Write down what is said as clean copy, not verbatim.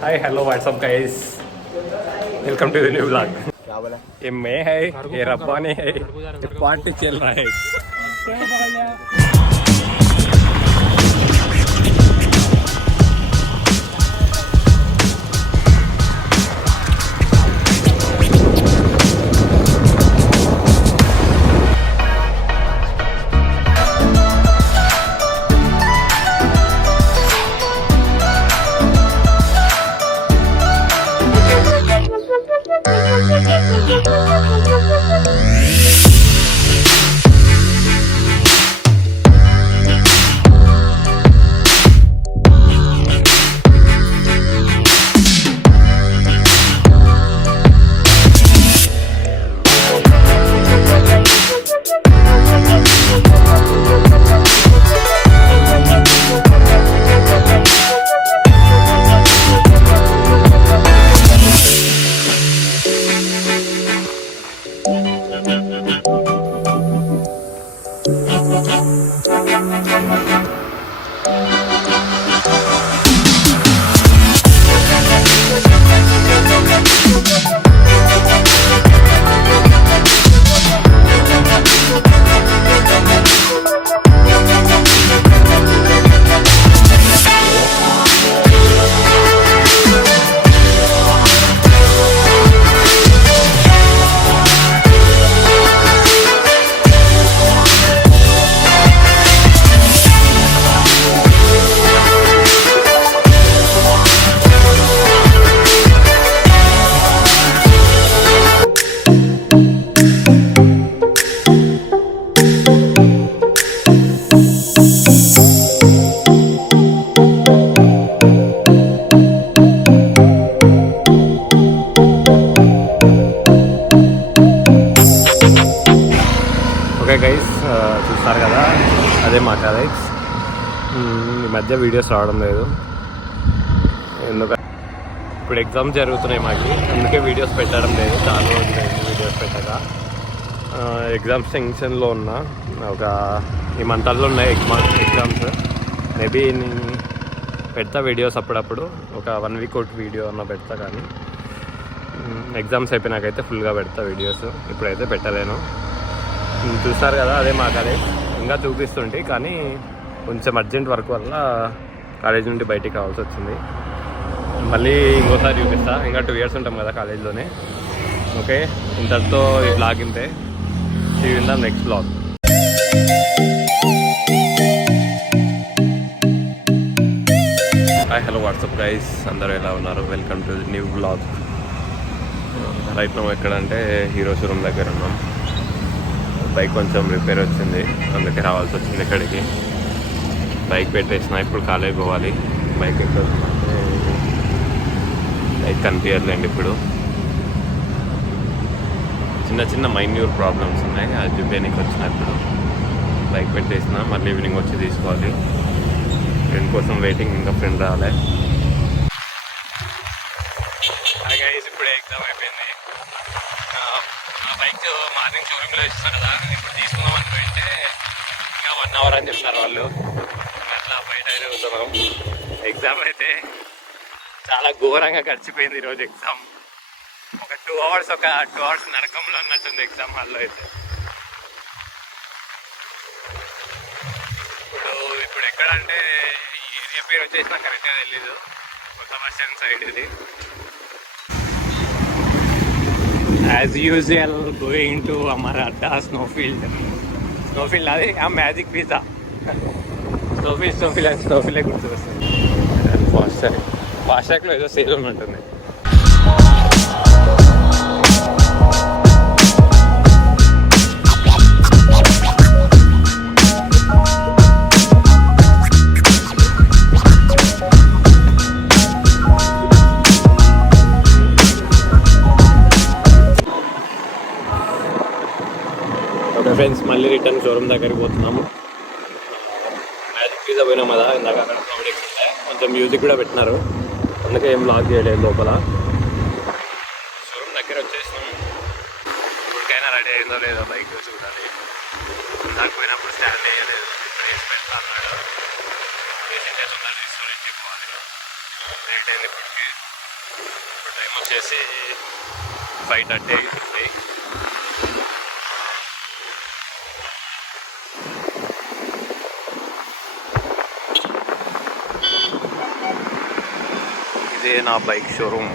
Hi hello what's up guys, welcome to the new vlog. क्या बोला? ये मैं है, ये रब्बानी है, ये पार्टी चल रहा है। ఓకే గైస్, చూస్తారు కదా, అదే మా కాలేజ్. ఈ మధ్య వీడియోస్ రావడం లేదు, ఎందుకంటే ఇప్పుడు ఎగ్జామ్స్ జరుగుతున్నాయి మాకు, అందుకే వీడియోస్ పెట్టడం లేదు. చాలా రోజులు వీడియోస్ పెట్టక ఎగ్జామ్స్ టెన్షన్లో ఉన్నా. ఒక ఈ మంటల్లో ఉన్నాయి ఎగ్జామ్స్. మేబీ నేను పెడతా వీడియోస్ అప్పుడప్పుడు, ఒక 1 వీక్ ఒకటి వీడియో అన్న పెడతా. కానీ ఎగ్జామ్స్ అయిపోయినాకైతే ఫుల్గా పెడతా వీడియోస్. ఇప్పుడైతే పెట్టలేను. చూస్తారు కదా, అదే మా కాలేజ్. ఇంకా చూపిస్తుంటే కానీ కొంచెం అర్జెంట్ వర్క్ వల్ల కాలేజ్ నుండి బయటికి కావాల్సి వచ్చింది. మళ్ళీ ఇంకోసారి చూపిస్తా. ఇంకా 2 years ఉంటాం కదా కాలేజ్లోనే. ఓకే, ఇంతటితో ఈ బ్లాగ్ ఇంతే. See you in the next blog. Hi hello what's up guys, అందరూ ఎలా ఉన్నారు? Welcome to new blog. Right now ఎక్కడంటే హీరో షోరూమ్ దగ్గర ఉన్నాం. బైక్ కొంచెం రిపేర్ వచ్చింది, అందుకే రావాల్సి వచ్చింది ఇక్కడికి. బైక్ పెట్టేసిన, ఇప్పుడు కాలేజ్ పోవాలి. బైక్ ఎక్కడ అంటే బైక్ కనిపించట్లేండి. ఇప్పుడు చిన్న చిన్న మైన్యూర్ ప్రాబ్లమ్స్ ఉన్నాయి, అది చూపించడానికి వచ్చినప్పుడు బైక్ పెట్టేసిన. మళ్ళీ ఈవినింగ్ వచ్చి తీసుకోవాలి. ఫ్రెండ్ కోసం వెయిటింగ్, ఇంకా ఫ్రెండ్ రావాలి. ఇప్పుడే ఎగ్జామ్ అయిపోయింది. బైక్ మార్నింగ్ షోరూమ్లో ఇస్తారు కదా, ఇప్పుడు తీసుకుందాం అనుకుంటే ఇంకా 1 hour అని చెప్తారు వాళ్ళు. అట్లా బయట తిరుగుతున్నాం. ఎగ్జామ్ అయితే చాలా ఘోరంగా గడిచిపోయింది ఈరోజు ఎగ్జామ్. ఒక 2 hours నరకంలో ఉన్నట్టుంది ఎగ్జామ్ హాల్లో అయితే. ఇప్పుడు ఎక్కడంటే ఈ ఏరియా పేరు వచ్చేసి నాకు కరెక్ట్గా తెలీదు. కొత్త బస్ స్టాండ్ సైడ్ ఇది. As usual going to Amar Adda snowfield అది ఆ మ్యాజిక్ పిజ్జా. స్నోఫీల్డే గుర్తు వస్తుంది. ఫాస్ట్రాక్లో ఏదో సేల్ ఉంటుంది. ఫ్రెండ్స్, మళ్ళీ రిటర్న్ షోరూమ్ దగ్గరికి పోతున్నాము. మ్యాజిక్ పిజ్జా పోయినాం కదా, ఇందాక అక్కడ కామెడీకి ఉంటాయి, కొంచెం మ్యూజిక్ కూడా పెట్టినారు, అందుకే ఏం లాక్ చేయలేదు లోపల. షోరూమ్ దగ్గర వచ్చేసినాం. ఇప్పటికైనా రెడీ అయిందో లేదో బైక్ చూడాలి. నాకు పోయినప్పుడు స్టాండ్ వేయలేదు, ప్రైస్ పెడతా అన్నాడు. తీసుకొని పోవాలి. లేట్ అయింది ఇప్పటికి. టైం వచ్చేసి 5:30 అవుతుంది. ఇదే నా బైక్ షోరూమ్.